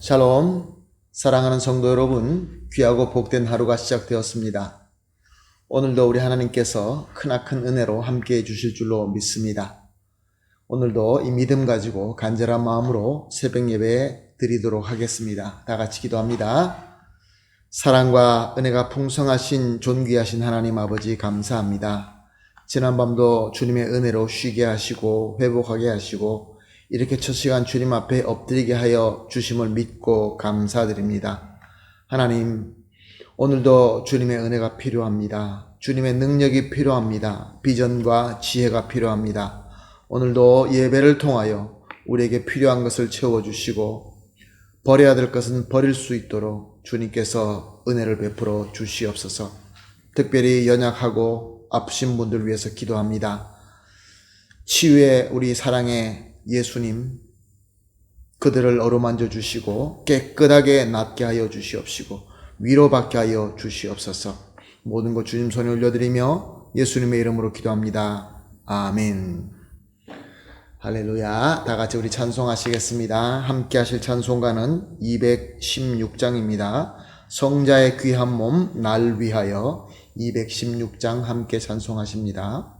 샬롬, 사랑하는 성도 여러분, 귀하고 복된 하루가 시작되었습니다. 오늘도 우리 하나님께서 크나큰 은혜로 함께해 주실 줄로 믿습니다. 오늘도 이 믿음 가지고 간절한 마음으로 새벽 예배 드리도록 하겠습니다. 다 같이 기도합니다. 사랑과 은혜가 풍성하신 존귀하신 하나님 아버지 감사합니다. 지난밤도 주님의 은혜로 쉬게 하시고 회복하게 하시고 이렇게 첫 시간 주님 앞에 엎드리게 하여 주심을 믿고 감사드립니다. 하나님, 오늘도 주님의 은혜가 필요합니다. 주님의 능력이 필요합니다. 비전과 지혜가 필요합니다. 오늘도 예배를 통하여 우리에게 필요한 것을 채워주시고 버려야 될 것은 버릴 수 있도록 주님께서 은혜를 베풀어 주시옵소서. 특별히 연약하고 아프신 분들 위해서 기도합니다. 치유의 우리 사랑의 예수님, 그들을 어루만져 주시고 깨끗하게 낫게 하여 주시옵시고 위로받게 하여 주시옵소서. 모든 것 주님 손에 올려드리며 예수님의 이름으로 기도합니다. 아멘. 할렐루야. 다 같이 우리 찬송하시겠습니다. 함께 하실 찬송가는 216장입니다. 성자의 귀한 몸 날 위하여 216장 함께 찬송하십니다.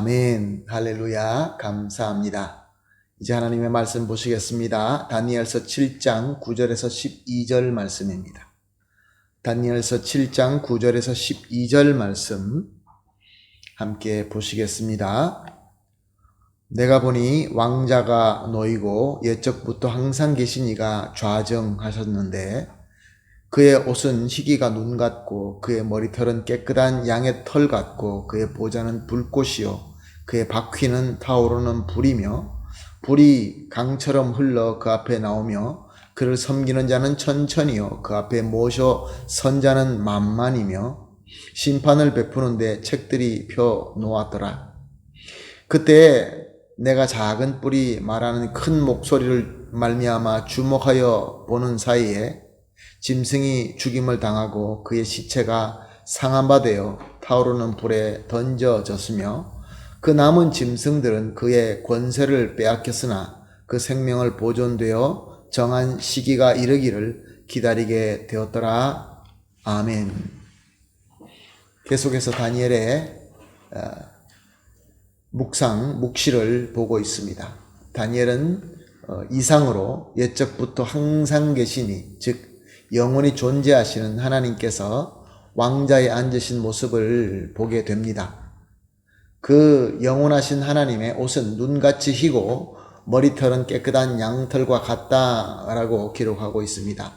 아멘. 할렐루야. 감사합니다. 이제 하나님의 말씀 보시겠습니다. 다니엘서 7장 9절에서 12절 말씀입니다. 다니엘서 7장 9절에서 12절 말씀 함께 보시겠습니다. 내가 보니 왕자가 놓이고 옛적부터 항상 계신 이가 좌정하셨는데 그의 옷은 희기가 눈 같고 그의 머리털은 깨끗한 양의 털 같고 그의 보좌는 불꽃이요 그의 바퀴는 타오르는 불이며 불이 강처럼 흘러 그 앞에 나오며 그를 섬기는 자는 천천히요 그 앞에 모셔 선 자는 만만이며 심판을 베푸는데 책들이 펴 놓았더라. 그때 내가 작은 뿔이 말하는 큰 목소리를 말미암아 주목하여 보는 사이에 짐승이 죽임을 당하고 그의 시체가 상한 바 되어 타오르는 불에 던져졌으며 그 남은 짐승들은 그의 권세를 빼앗겼으나 그 생명을 보존되어 정한 시기가 이르기를 기다리게 되었더라. 아멘. 계속해서 다니엘의 묵시를 보고 있습니다. 다니엘은 이상으로 옛적부터 항상 계시니 즉 영원히 존재하시는 하나님께서 왕자에 앉으신 모습을 보게 됩니다. 그 영원하신 하나님의 옷은 눈같이 희고 머리털은 깨끗한 양털과 같다라고 기록하고 있습니다.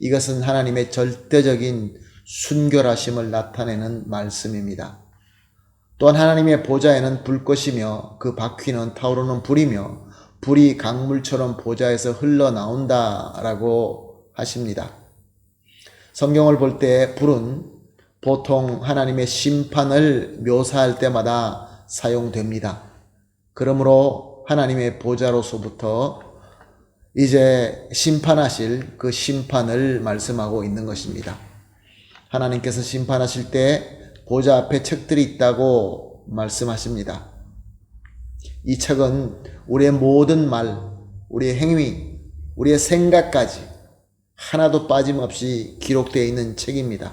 이것은 하나님의 절대적인 순결하심을 나타내는 말씀입니다. 또한 하나님의 보좌에는 불꽃이며 그 바퀴는 타오르는 불이며 불이 강물처럼 보좌에서 흘러나온다라고 하십니다. 성경을 볼 때 불은 보통 하나님의 심판을 묘사할 때마다 사용됩니다. 그러므로 하나님의 보좌로서부터 이제 심판하실 그 심판을 말씀하고 있는 것입니다. 하나님께서 심판하실 때 보좌 앞에 책들이 있다고 말씀하십니다. 이 책은 우리의 모든 말, 우리의 행위, 우리의 생각까지 하나도 빠짐없이 기록되어 있는 책입니다.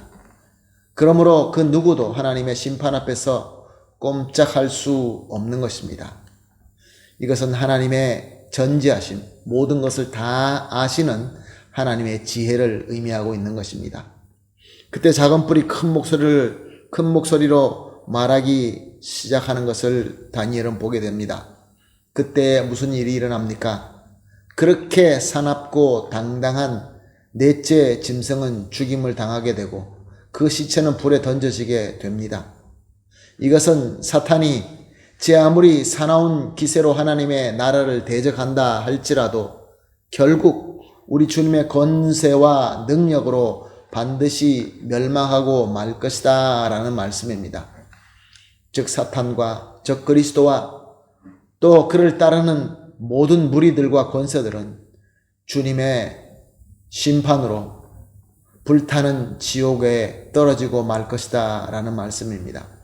그러므로 그 누구도 하나님의 심판 앞에서 꼼짝할 수 없는 것입니다. 이것은 하나님의 전지하심, 모든 것을 다 아시는 하나님의 지혜를 의미하고 있는 것입니다. 그때 작은 뿔이 큰 목소리로 말하기 시작하는 것을 다니엘은 보게 됩니다. 그때 무슨 일이 일어납니까? 그렇게 사납고 당당한 넷째 짐승은 죽임을 당하게 되고 그 시체는 불에 던져지게 됩니다. 이것은 사탄이 제 아무리 사나운 기세로 하나님의 나라를 대적한다 할지라도 결국 우리 주님의 권세와 능력으로 반드시 멸망하고 말 것이다 라는 말씀입니다. 즉 사탄과 적 그리스도와 또 그를 따르는 모든 무리들과 권세들은 주님의 심판으로 불타는 지옥에 떨어지고 말 것이다 라는 말씀입니다.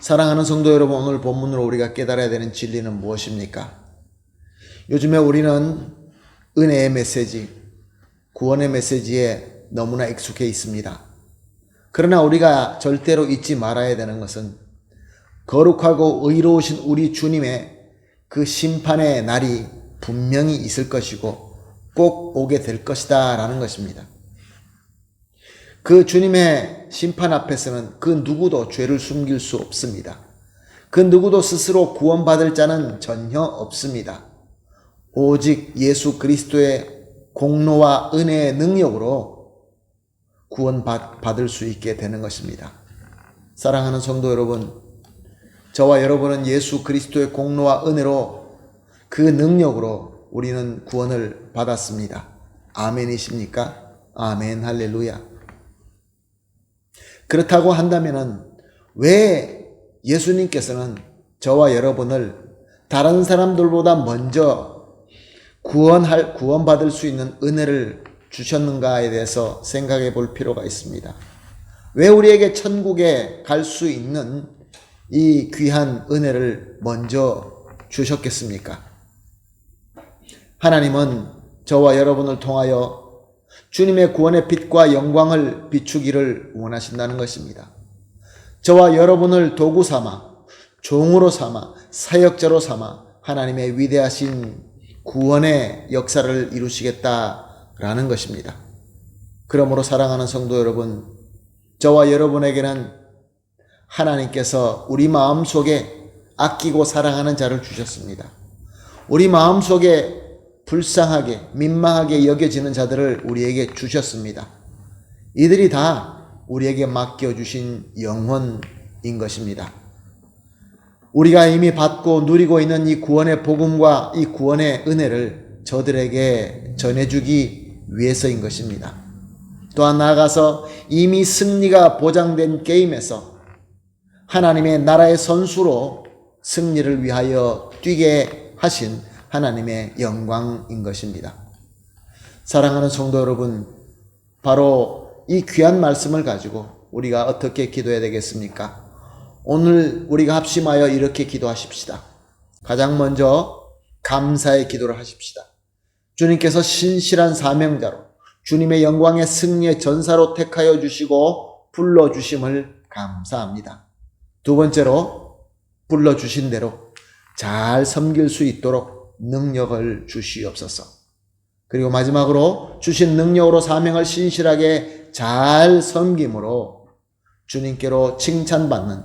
사랑하는 성도 여러분, 오늘 본문으로 우리가 깨달아야 되는 진리는 무엇입니까? 요즘에 우리는 은혜의 메시지, 구원의 메시지에 너무나 익숙해 있습니다. 그러나 우리가 절대로 잊지 말아야 되는 것은 거룩하고 의로우신 우리 주님의 그 심판의 날이 분명히 있을 것이고 꼭 오게 될 것이다 라는 것입니다. 그 주님의 심판 앞에서는 그 누구도 죄를 숨길 수 없습니다. 그 누구도 스스로 구원받을 자는 전혀 없습니다. 오직 예수 그리스도의 공로와 은혜의 능력으로 구원받을 수 있게 되는 것입니다. 사랑하는 성도 여러분, 저와 여러분은 예수 그리스도의 공로와 은혜로 그 능력으로 우리는 구원을 받았습니다. 아멘이십니까? 아멘, 할렐루야. 그렇다고 한다면 왜 예수님께서는 저와 여러분을 다른 사람들보다 먼저 구원받을 수 있는 은혜를 주셨는가에 대해서 생각해 볼 필요가 있습니다. 왜 우리에게 천국에 갈 수 있는 이 귀한 은혜를 먼저 주셨겠습니까? 하나님은 저와 여러분을 통하여 주님의 구원의 빛과 영광을 비추기를 원하신다는 것입니다. 저와 여러분을 도구 삼아, 종으로 삼아, 사역자로 삼아 하나님의 위대하신 구원의 역사를 이루시겠다라는 것입니다. 그러므로 사랑하는 성도 여러분, 저와 여러분에게는 하나님께서 우리 마음속에 아끼고 사랑하는 자를 주셨습니다. 우리 마음속에 불쌍하게 민망하게 여겨지는 자들을 우리에게 주셨습니다. 이들이 다 우리에게 맡겨주신 영혼인 것입니다. 우리가 이미 받고 누리고 있는 이 구원의 복음과 이 구원의 은혜를 저들에게 전해주기 위해서인 것입니다. 또한 나아가서 이미 승리가 보장된 게임에서 하나님의 나라의 선수로 승리를 위하여 뛰게 하신 하나님의 영광인 것입니다. 사랑하는 성도 여러분, 바로 이 귀한 말씀을 가지고 우리가 어떻게 기도해야 되겠습니까? 오늘 우리가 합심하여 이렇게 기도하십시다. 가장 먼저 감사의 기도를 하십시다. 주님께서 신실한 사명자로 주님의 영광의 승리의 전사로 택하여 주시고 불러주심을 감사합니다. 두 번째로 불러주신 대로 잘 섬길 수 있도록 능력을 주시옵소서. 그리고 마지막으로 주신 능력으로 사명을 신실하게 잘 섬김으로 주님께로 칭찬받는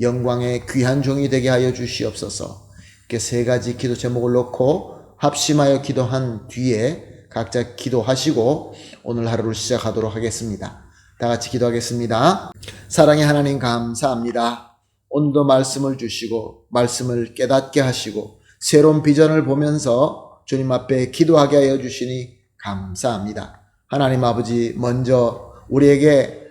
영광의 귀한 종이 되게 하여 주시옵소서. 이렇게 세 가지 기도 제목을 놓고 합심하여 기도한 뒤에 각자 기도하시고 오늘 하루를 시작하도록 하겠습니다. 다 같이 기도하겠습니다. 사랑의 하나님 감사합니다. 오늘도 말씀을 주시고 말씀을 깨닫게 하시고 새로운 비전을 보면서 주님 앞에 기도하게 하여 주시니 감사합니다. 하나님 아버지, 먼저 우리에게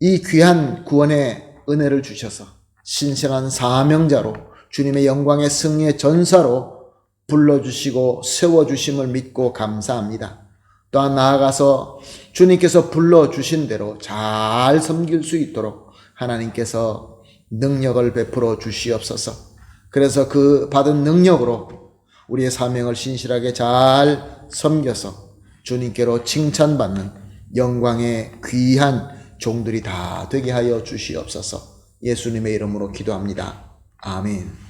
이 귀한 구원의 은혜를 주셔서 신실한 사명자로 주님의 영광의 승리의 전사로 불러주시고 세워주심을 믿고 감사합니다. 또한 나아가서 주님께서 불러주신 대로 잘 섬길 수 있도록 하나님께서 능력을 베풀어 주시옵소서. 그래서 그 받은 능력으로 우리의 사명을 신실하게 잘 섬겨서 주님께로 칭찬받는 영광의 귀한 종들이 다 되게 하여 주시옵소서. 예수님의 이름으로 기도합니다. 아멘.